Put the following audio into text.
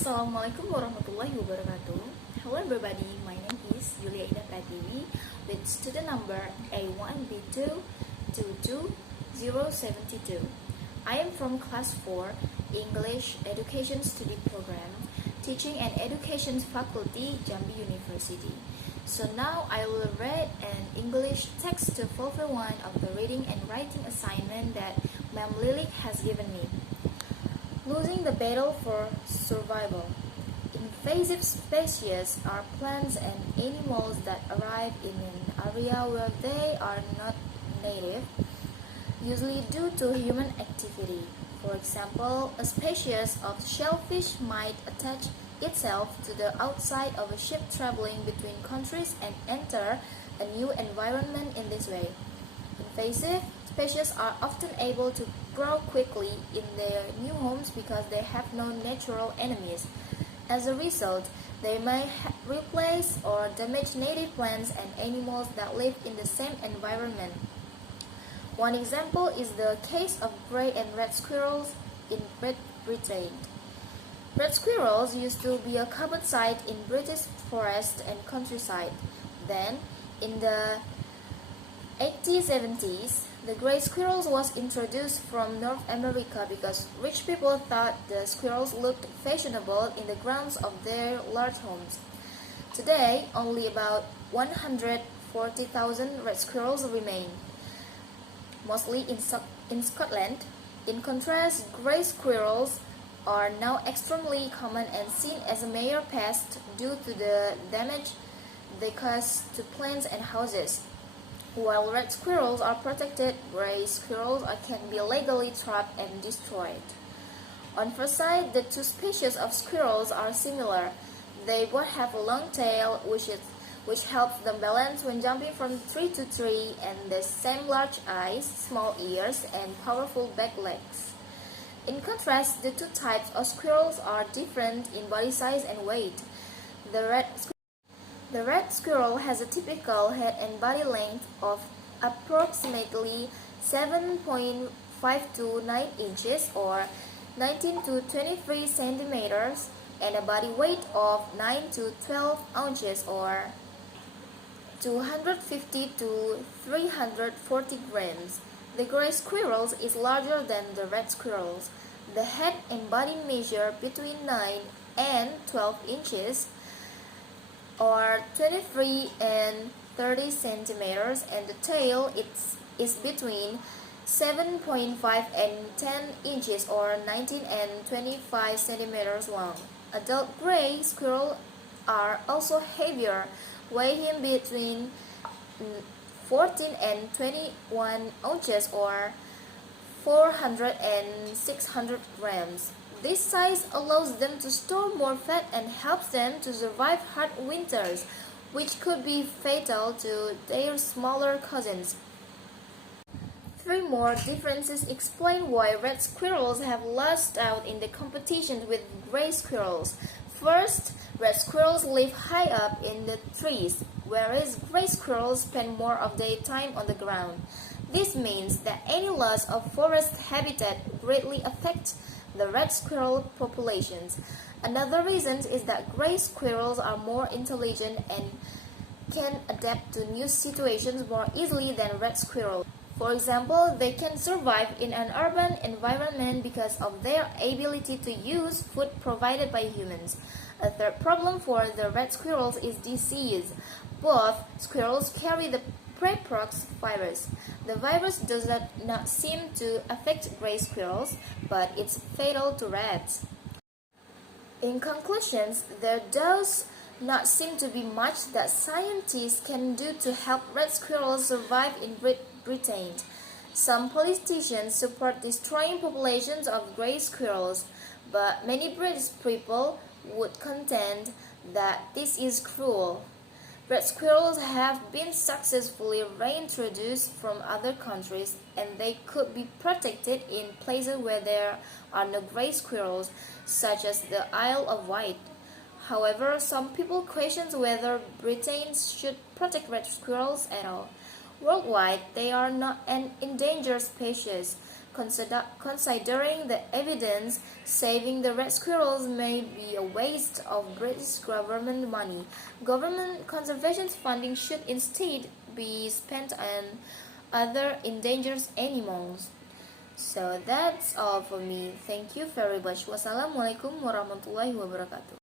Assalamualaikum warahmatullahi wabarakatuh. Hello everybody, my name is Yulia Indah Pratiwi with student number A1B222072. I am from class 4 English Education Study Program, Teaching and Education Faculty, Jambi University. So now I will read an English text to fulfill one of the reading and writing assignment that Ma'am Lily has given me. Losing the battle for survival. Invasive species are plants and animals that arrive in an area where they are not native, usually due to human activity. For example, a species of shellfish might attach itself to the outside of a ship traveling between countries and enter a new environment in this way. Invasive species are often able to grow quickly in their new homes because they have no natural enemies. As a result, they may replace or damage native plants and animals that live in the same environment. One example is the case of gray and red squirrels in Great Britain. Red squirrels used to be a common sight in British forest and countryside. Then, in the 1870s, the gray squirrels was introduced from North America because rich people thought the squirrels looked fashionable in the grounds of their large homes. Today, only about 140,000 red squirrels remain, mostly in Scotland. In contrast, gray squirrels are now extremely common and seen as a major pest due to the damage they cause to plants and houses. While red squirrels are protected, gray squirrels can be legally trapped and destroyed. On first sight, the two species of squirrels are similar. They both have a long tail, which helps them balance when jumping from tree to tree, and the same large eyes, small ears, and powerful back legs. In contrast, the two types of squirrels are different in body size and weight. The red squirrel has a typical head and body length of approximately 7.5 to 9 inches or 19 to 23 centimeters and a body weight of 9 to 12 ounces or 250 to 340 grams. The gray squirrel is larger than the red squirrels. The head and body measure between 9 and 12 inches or 23 and 30 centimeters, and the tail is between 7.5 and 10 inches or 19 and 25 centimeters long. Adult gray squirrels are also heavier, weighing between 14 and 21 ounces or 400 and 600 grams. This size allows them to store more fat and helps them to survive hard winters, which could be fatal to their smaller cousins. Three more differences explain why red squirrels have lost out in the competition with gray squirrels. First, red squirrels live high up in the trees, whereas gray squirrels spend more of their time on the ground. This means that any loss of forest habitat greatly affects the red squirrel populations. Another reason is that gray squirrels are more intelligent and can adapt to new situations more easily than red squirrels. For example, they can survive in an urban environment because of their ability to use food provided by humans. A third problem for the red squirrels is disease. Both squirrels carry the Preprox virus. The virus does not seem to affect gray squirrels, but it's fatal to reds. In conclusion, there does not seem to be much that scientists can do to help red squirrels survive in Great Britain. Some politicians support destroying populations of gray squirrels, but many British people would contend that this is cruel. Red squirrels have been successfully reintroduced from other countries, and they could be protected in places where there are no gray squirrels, such as the Isle of Wight. However, some people question whether Britain should protect red squirrels at all. Worldwide, they are not an endangered species. Considering the evidence, saving the red squirrels may be a waste of British government money. Government conservation funding should instead be spent on other endangered animals. So that's all for me. Thank you very much. Wassalamualaikum warahmatullahi wabarakatuh.